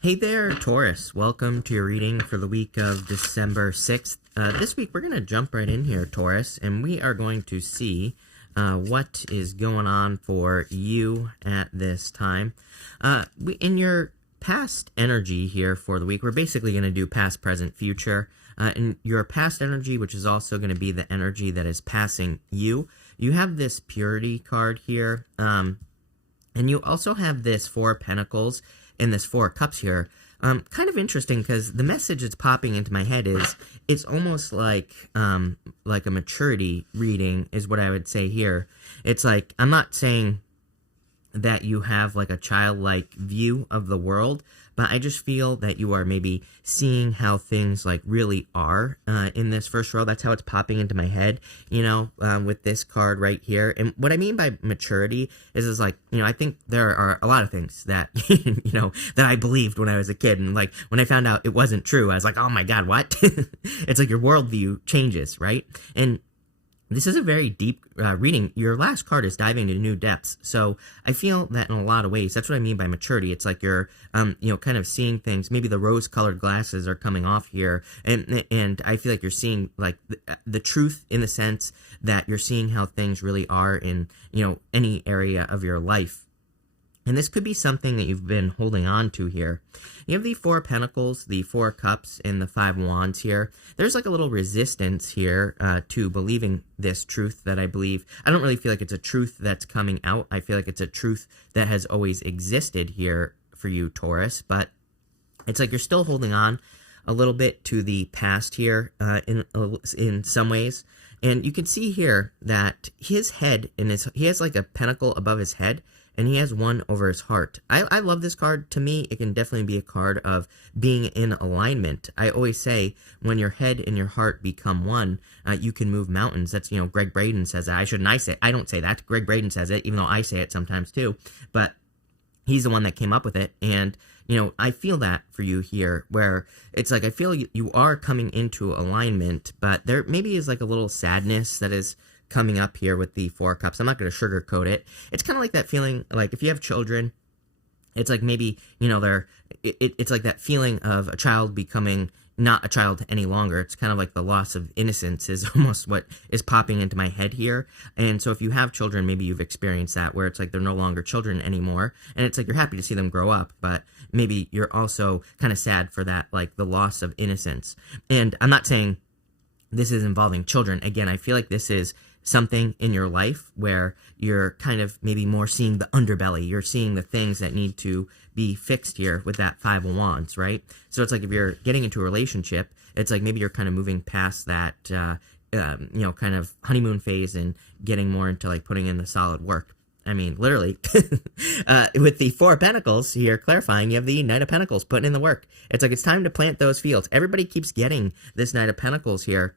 Hey there, Taurus. Welcome to your reading for the week of December 6th. This week, we're going to jump right in here, Taurus, and we are going to see what is going on for you at this time. In your past energy here for the week, we're basically going to do past, present, future. In your past energy, which is also going to be the energy that is passing you, you have this purity card here, and you also have this Four of Pentacles and this Four of Cups here. Kind of interesting because the message that's popping into my head is it's almost like a maturity reading is what I would say here. It's like, I'm not saying that you have like a childlike view of the world, but I just feel that you are maybe seeing how things like really are in this first row. That's how it's popping into my head, with this card right here. And what I mean by maturity is like, I think there are a lot of things that, that I believed when I was a kid. And like, when I found out it wasn't true, I was like, oh my God, what? It's like your worldview changes, right? And this is a very deep reading. Your last card is diving into new depths. So I feel that in a lot of ways, that's what I mean by maturity. It's like you're, kind of seeing things. Maybe the rose-colored glasses are coming off here. And I feel like you're seeing like the truth in the sense that you're seeing how things really are in, any area of your life. And this could be something that you've been holding on to here. You have the Four of Pentacles, the Four of Cups, and the Five of Wands here. There's like a little resistance here to believing this truth that I believe. I don't really feel like it's a truth that's coming out. I feel like it's a truth that has always existed here for you, Taurus. But it's like you're still holding on a little bit to the past here in some ways. And you can see here that his head, he has like a pentacle above his head, and he has one over his heart. I love this card. To me, it can definitely be a card of being in alignment. I always say, when your head and your heart become one, you can move mountains. That's, Greg Braden says that. I don't say that. Greg Braden says it, even though I say it sometimes too. But he's the one that came up with it. And, I feel that for you here, where it's like, I feel you are coming into alignment, but there maybe is like a little sadness that is coming up here with the Four of Cups. I'm not going to sugarcoat it. It's kind of like that feeling, like if you have children, it's like maybe, it's like that feeling of a child becoming not a child any longer. It's kind of like the loss of innocence is almost what is popping into my head here. And so if you have children, maybe you've experienced that, where it's like they're no longer children anymore. And it's like you're happy to see them grow up, but maybe you're also kind of sad for that, like the loss of innocence. And I'm not saying this is involving children. Again, I feel like this is something in your life where you're kind of maybe more seeing the underbelly. You're seeing the things that need to be fixed here with that Five of Wands, right? So it's like if you're getting into a relationship, it's like maybe you're kind of moving past that, kind of honeymoon phase and getting more into like putting in the solid work. I mean, literally, with the Four of Pentacles here, clarifying, you have the Knight of Pentacles putting in the work. It's like it's time to plant those fields. Everybody keeps getting this Knight of Pentacles here.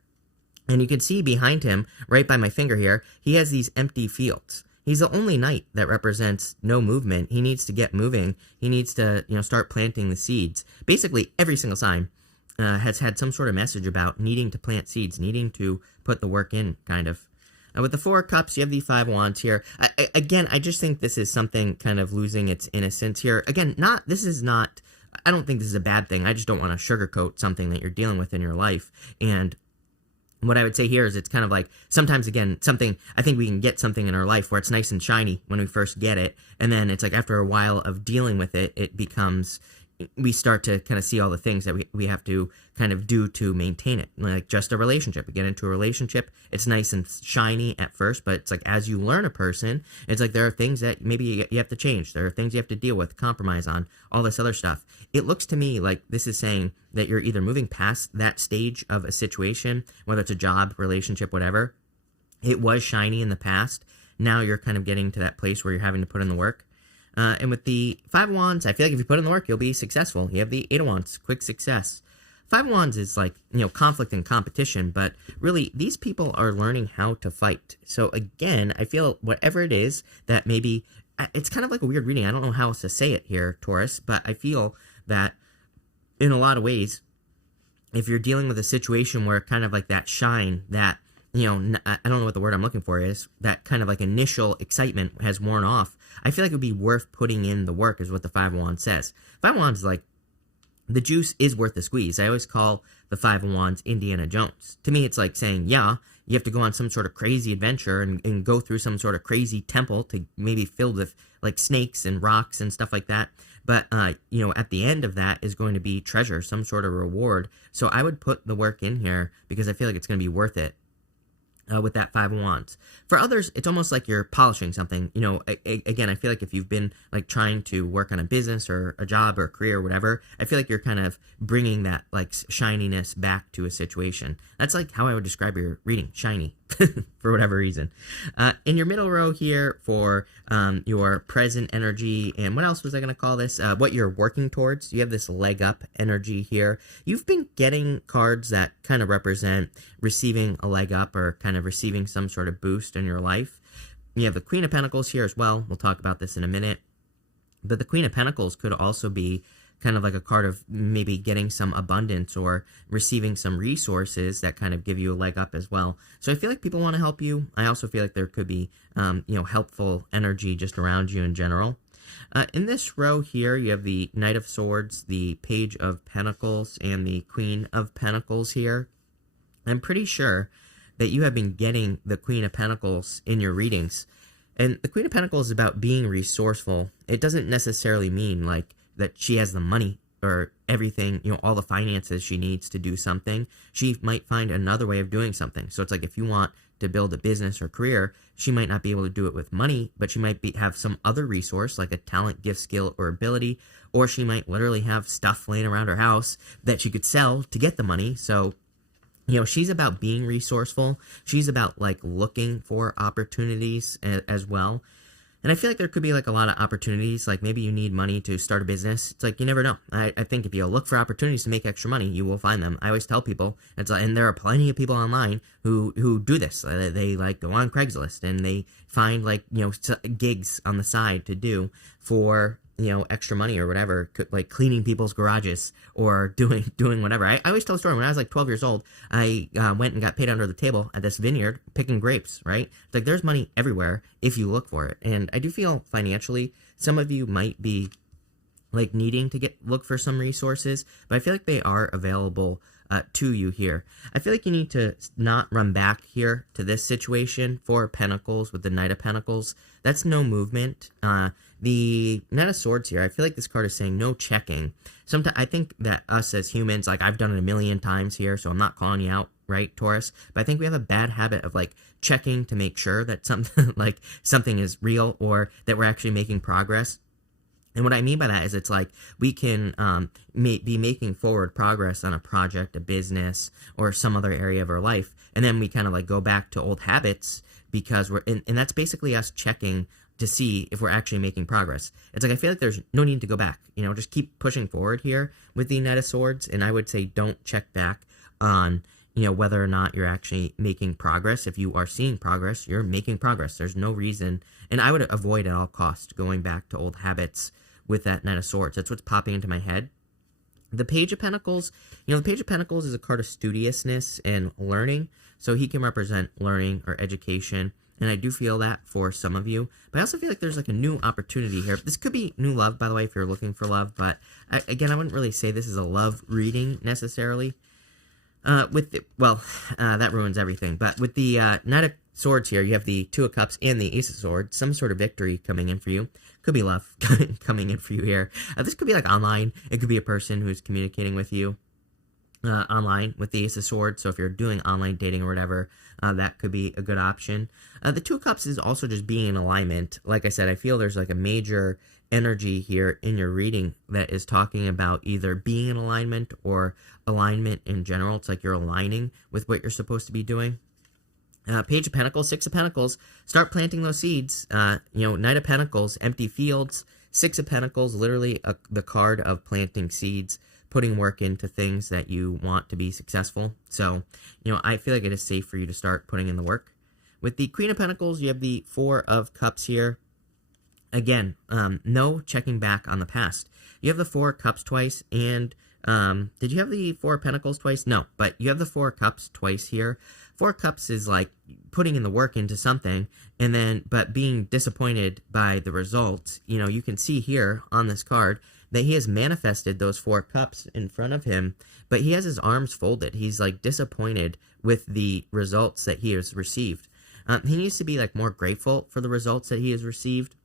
And you can see behind him, right by my finger here, he has these empty fields. He's the only knight that represents no movement. He needs to get moving. He needs to, start planting the seeds. Basically, every single sign has had some sort of message about needing to plant seeds, needing to put the work in, kind of. With the Four of Cups, you have the Five of Wands here. I just think this is something kind of losing its innocence here. Again, I don't think this is a bad thing. I just don't want to sugarcoat something that you're dealing with in your life. And what I would say here is it's kind of like sometimes, again, I think we can get something in our life where it's nice and shiny when we first get it. And then it's like after a while of dealing with it, we start to kind of see all the things that we have to kind of do to maintain it. Like just a relationship. We get into a relationship, it's nice and shiny at first, but it's like as you learn a person, it's like there are things that maybe you have to change. There are things you have to deal with, compromise on, all this other stuff. It looks to me like this is saying that you're either moving past that stage of a situation, whether it's a job, relationship, whatever. It was shiny in the past. Now you're kind of getting to that place where you're having to put in the work. And with the Five of Wands, I feel like if you put in the work, you'll be successful. You have the Eight of Wands, quick success. Five of Wands is like, conflict and competition, but really these people are learning how to fight. So again, I feel whatever it is that maybe, it's kind of like a weird reading. I don't know how else to say it here, Taurus, but I feel that in a lot of ways, if you're dealing with a situation where kind of like that shine, that, I don't know what the word I'm looking for is, that kind of like initial excitement has worn off, I feel like it would be worth putting in the work is what the Five of Wands says. Five of Wands is like, the juice is worth the squeeze. I always call the Five of Wands Indiana Jones. To me, it's like saying, yeah, you have to go on some sort of crazy adventure and go through some sort of crazy temple to maybe filled with like snakes and rocks and stuff like that. But, at the end of that is going to be treasure, some sort of reward. So I would put the work in here because I feel like it's going to be worth it. With that Five of Wands. For others, it's almost like you're polishing something. Again, I feel like if you've been like trying to work on a business or a job or a career or whatever, I feel like you're kind of bringing that like shininess back to a situation. That's like how I would describe your reading, shiny, for whatever reason. In your middle row here for your present energy, and what else was I going to call this? What you're working towards. You have this leg up energy here. You've been getting cards that kind of represent receiving a leg up or kind of receiving some sort of boost in your life. You have the Queen of Pentacles here as well. We'll talk about this in a minute. But the Queen of Pentacles could also be kind of like a card of maybe getting some abundance or receiving some resources that kind of give you a leg up as well. So I feel like people want to help you. I also feel like there could be, helpful energy just around you in general. In this row here, you have the Knight of Swords, the Page of Pentacles, and the Queen of Pentacles here. I'm pretty sure that you have been getting the Queen of Pentacles in your readings. And the Queen of Pentacles is about being resourceful. It doesn't necessarily mean like that she has the money or everything, all the finances she needs to do something. She might find another way of doing something. So it's like if you want to build a business or career, she might not be able to do it with money, but she might have some other resource like a talent, gift, skill, or ability, or she might literally have stuff laying around her house that she could sell to get the money. So she's about being resourceful. She's about like looking for opportunities as well. And I feel like there could be like a lot of opportunities, like maybe you need money to start a business. It's like, you never know. I think if you look for opportunities to make extra money, you will find them. I always tell people, it's like, and there are plenty of people online who do this. They like go on Craigslist and they find like, gigs on the side to do for, extra money or whatever, like cleaning people's garages or doing whatever. I always tell a story. When I was like 12 years old, I went and got paid under the table at this vineyard picking grapes, right? It's like there's money everywhere if you look for it. And I do feel financially, some of you might be like needing to look for some resources, but I feel like they are available to you here. I feel like you need to not run back here to this situation for Pentacles with the Knight of Pentacles. That's no movement. The Knight of Swords here, I feel like this card is saying no checking. Sometimes I think that us as humans, like I've done it a million times here, so I'm not calling you out, right, Taurus? But I think we have a bad habit of like checking to make sure that something is real or that we're actually making progress. And what I mean by that is it's like we can be making forward progress on a project, a business, or some other area of our life. And then we kind of like go back to old habits because and that's basically us checking to see if we're actually making progress. It's like I feel like there's no need to go back. Just keep pushing forward here with the Knight of Swords. And I would say don't check back on whether or not you're actually making progress. If you are seeing progress, you're making progress. There's no reason. And I would avoid at all costs going back to old habits with that Knight of Swords. That's what's popping into my head. The Page of Pentacles, the Page of Pentacles is a card of studiousness and learning. So he can represent learning or education. And I do feel that for some of you. But I also feel like there's like a new opportunity here. This could be new love, by the way, if you're looking for love. But again, I wouldn't really say this is a love reading necessarily. That ruins everything. But with the Knight of Swords here, you have the Two of Cups and the Ace of Swords. Some sort of victory coming in for you. Could be love coming in for you here. This could be like online. It could be a person who's communicating with you online with the Ace of Swords. So if you're doing online dating or whatever, that could be a good option. The Two of Cups is also just being in alignment. Like I said, I feel there's like a major energy here in your reading that is talking about either being in alignment or alignment in general. It's like you're aligning with what you're supposed to be doing. Page of Pentacles, Six of Pentacles, start planting those seeds. Knight of Pentacles, empty fields. Six of Pentacles, literally the card of planting seeds, putting work into things that you want to be successful. So, I feel like it is safe for you to start putting in the work. With the Queen of Pentacles, you have the Four of Cups here. Again, no checking back on the past. You have the Four of Cups twice, and did you have the Four of Pentacles twice? No, but you have the Four of Cups twice here. Four of Cups is like putting in the work into something, but being disappointed by the results. You can see here on this card, that he has manifested those 4 cups in front of him, but he has his arms folded. He's like disappointed with the results that he has received. He needs to be like more grateful for the results that he has received,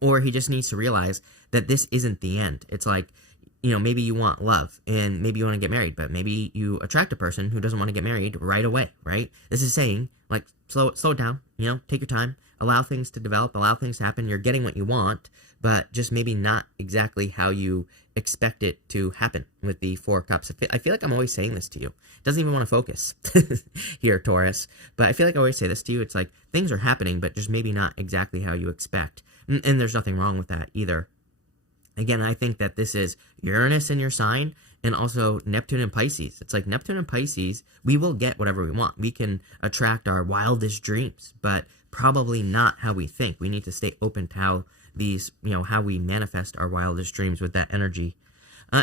or he just needs to realize that this isn't the end. It's like, maybe you want love and maybe you want to get married, but maybe you attract a person who doesn't want to get married right away, right? This is saying, like, slow it down, take your time, allow things to develop, allow things to happen. You're getting what you want, but just maybe not exactly how you expect it to happen with the 4 cups. I feel like I'm always saying this to you. It doesn't even want to focus here, Taurus, but I feel like I always say this to you. It's like things are happening, but just maybe not exactly how you expect. And there's nothing wrong with that either. Again, I think that this is Uranus in your sign and also Neptune and Pisces. It's like Neptune and Pisces, we will get whatever we want. We can attract our wildest dreams, but probably not how we think. We need to stay open to how these, how we manifest our wildest dreams with that energy.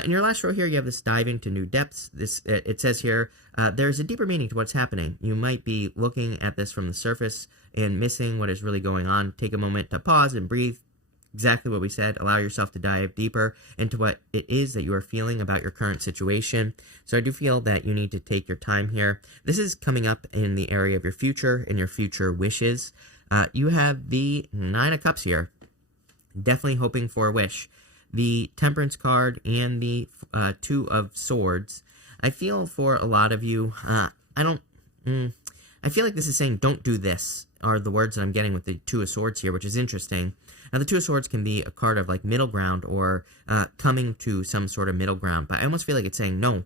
In your last row here, you have this dive into new depths. It says here, there's a deeper meaning to what's happening. You might be looking at this from the surface and missing what is really going on. Take a moment to pause and breathe. Exactly what we said. Allow yourself to dive deeper into what it is that you are feeling about your current situation. So I do feel that you need to take your time here. This is coming up in the area of your future and your future wishes. You have the 9 of Cups here. Definitely hoping for a wish. The Temperance card and the 2 of Swords. I feel for a lot of you, I feel like this is saying don't do this, are the words that I'm getting with the 2 of Swords here, which is interesting. Now, the 2 of Swords can be a card of like middle ground or coming to some sort of middle ground, but I almost feel like it's saying, no,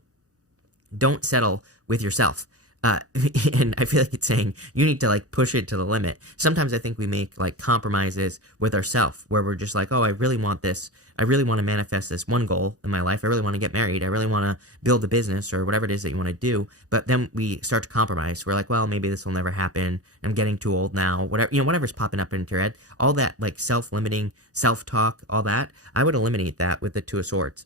don't settle with yourself. And I feel like it's saying you need to like push it to the limit. Sometimes I think we make like compromises with ourselves where we're just like, oh, I really want this. I really want to manifest this one goal in my life. I really want to get married. I really want to build a business or whatever it is that you want to do. But then we start to compromise. We're like, well, maybe this will never happen. I'm getting too old now. Whatever, whatever's popping up into your head, all that like self-limiting, self-talk, all that, I would eliminate that with the 2 of Swords.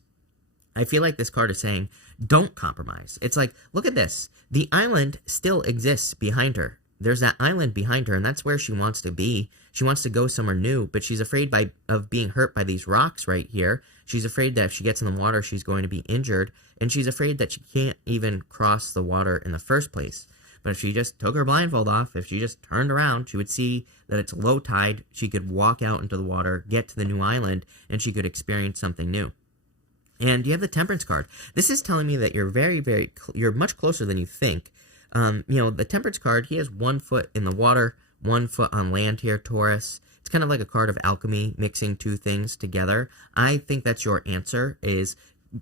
I feel like this card is saying, don't compromise. It's like, look at this. The island still exists behind her. There's that island behind her, and that's where she wants to be. She wants to go somewhere new, but she's afraid of being hurt by these rocks right here. She's afraid that if she gets in the water, she's going to be injured, and she's afraid that she can't even cross the water in the first place. But if she just took her blindfold off, if she just turned around, she would see that it's low tide. She could walk out into the water, get to the new island, and she could experience something new. And you have the Temperance card. This is telling me that you're you're much closer than you think. The Temperance card, he has 1 foot in the water, 1 foot on land here, Taurus. It's kind of like a card of alchemy, mixing 2 things together. I think that's your answer, is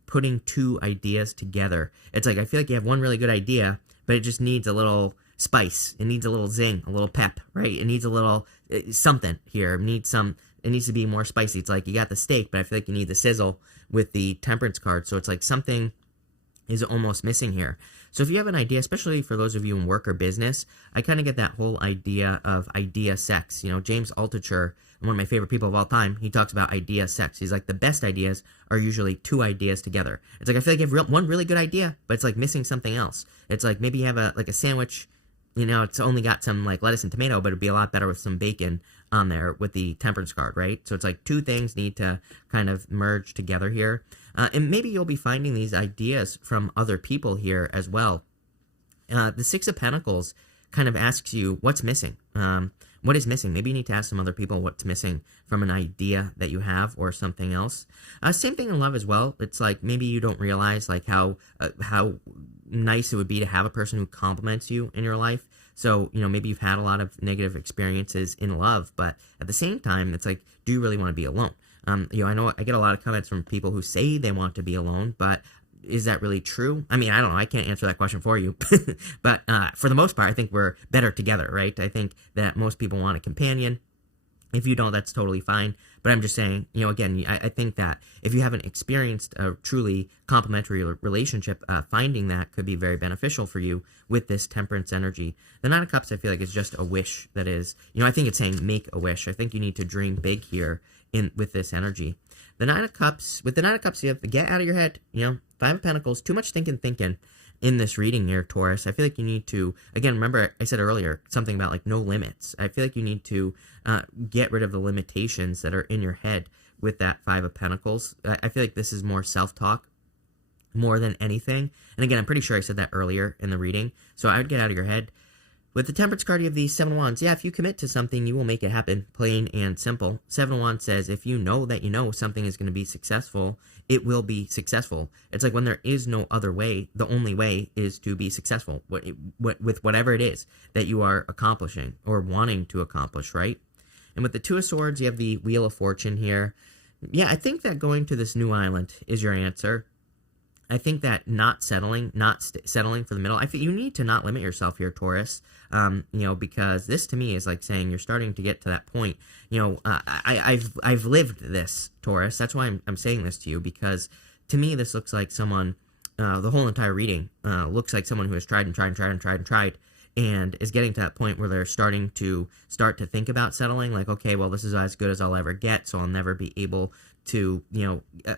putting 2 ideas together. It's like, I feel like you have one really good idea, but it just needs a little spice. It needs a little zing, a little pep, right? It needs a little something here. It needs to be more spicy. It's like you got the steak, but I feel like you need the sizzle with the Temperance card. So it's like something is almost missing here. So if you have an idea, especially for those of you in work or business, I kind of get that whole idea of idea sex. James Altucher, one of my favorite people of all time, he talks about idea sex. He's like, the best ideas are usually 2 ideas together. It's like, I feel like you have one really good idea, but it's like missing something else. It's like maybe you have a sandwich, it's only got some like lettuce and tomato, but it'd be a lot better with some bacon on there with the Temperance card, right? So it's like 2 things need to kind of merge together here. And maybe you'll be finding these ideas from other people here as well. The 6 of Pentacles kind of asks you what's missing. What is missing? Maybe you need to ask some other people what's missing from an idea that you have or something else. Same thing in love as well. It's like maybe you don't realize like how nice it would be to have a person who compliments you in your life. So, maybe you've had a lot of negative experiences in love, but at the same time, it's like, do you really want to be alone? I know I get a lot of comments from people who say they want to be alone, but is that really true? I mean, I don't know. I can't answer that question for you. But for the most part, I think we're better together, right? I think that most people want a companion. If you don't, that's totally fine. But I'm just saying, again, I think that if you haven't experienced a truly complementary relationship, finding that could be very beneficial for you with this Temperance energy. The 9 of Cups, I feel like, is just a wish that is, I think it's saying make a wish. I think you need to dream big here with this energy. The 9 of Cups, with the 9 of Cups, you have to get out of your head, 5 of Pentacles, too much thinking in this reading here, Taurus. I feel like you need to, again, remember I said earlier, something about like no limits. I feel like you need to get rid of the limitations that are in your head with that Five of Pentacles. I feel like this is more self-talk more than anything. And again, I'm pretty sure I said that earlier in the reading. So I would get out of your head. With the Temperance card, you have the Seven of Wands. Yeah, if you commit to something, you will make it happen. Plain and simple. Seven of Wands says if you know that you know something is going to be successful, it will be successful. It's like when there is no other way, the only way is to be successful with whatever it is that you are accomplishing or wanting to accomplish, right? And with the Two of Swords, you have the Wheel of Fortune here. Yeah, I think that going to this new island is your answer. I think that not settling for the middle. I think you need to not limit yourself here, Taurus. Because this to me is like saying you're starting to get to that point. I've lived this, Taurus. That's why I'm saying this to you, because to me this looks like someone. The whole entire reading looks like someone who has tried and is getting to that point where they're starting to think about settling. Like, okay, well, this is as good as I'll ever get, so I'll never be able to,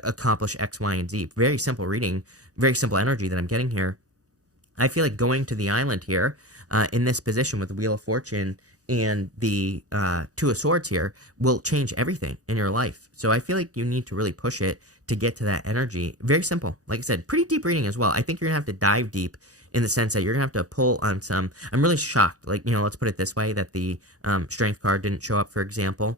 accomplish X, Y, and Z. Very simple reading, very simple energy that I'm getting here. I feel like going to the island here, in this position with the Wheel of Fortune and the Two of Swords here, will change everything in your life. So I feel like you need to really push it to get to that energy. Very simple. Like I said, pretty deep reading as well. I think you're going to have to dive deep in the sense that you're going to have to pull on some. I'm really shocked, let's put it this way, that the Strength card didn't show up, for example.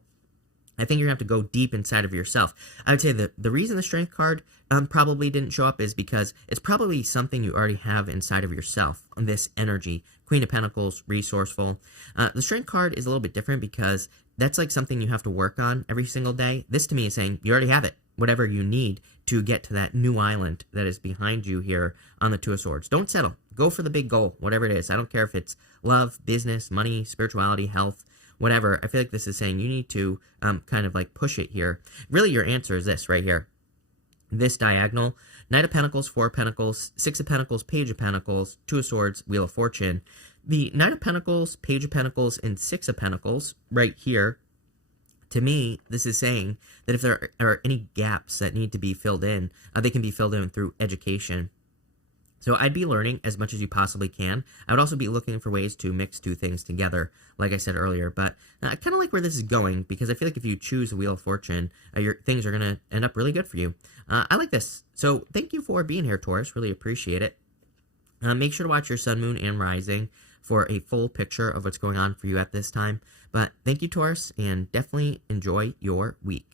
I think you're going to have to go deep inside of yourself. I would say that the reason the Strength card probably didn't show up is because it's probably something you already have inside of yourself, this energy. Queen of Pentacles, resourceful. The Strength card is a little bit different because that's like something you have to work on every single day. This to me is saying you already have it, whatever you need to get to that new island that is behind you here on the Two of Swords. Don't settle. Go for the big goal, whatever it is. I don't care if it's love, business, money, spirituality, health, whatever. I feel like this is saying you need to kind of like push it here. Really, your answer is this right here. This diagonal, Knight of Pentacles, Four of Pentacles, Six of Pentacles, Page of Pentacles, Two of Swords, Wheel of Fortune. The Knight of Pentacles, Page of Pentacles, and Six of Pentacles right here, to me, this is saying that if there are any gaps that need to be filled in, they can be filled in through education. So I'd be learning as much as you possibly can. I would also be looking for ways to mix two things together, like I said earlier. But I kind of like where this is going, because I feel like if you choose a Wheel of Fortune, your things are going to end up really good for you. I like this. So thank you for being here, Taurus. Really appreciate it. Make sure to watch your Sun, Moon, and Rising for a full picture of what's going on for you at this time. But thank you, Taurus, and definitely enjoy your week.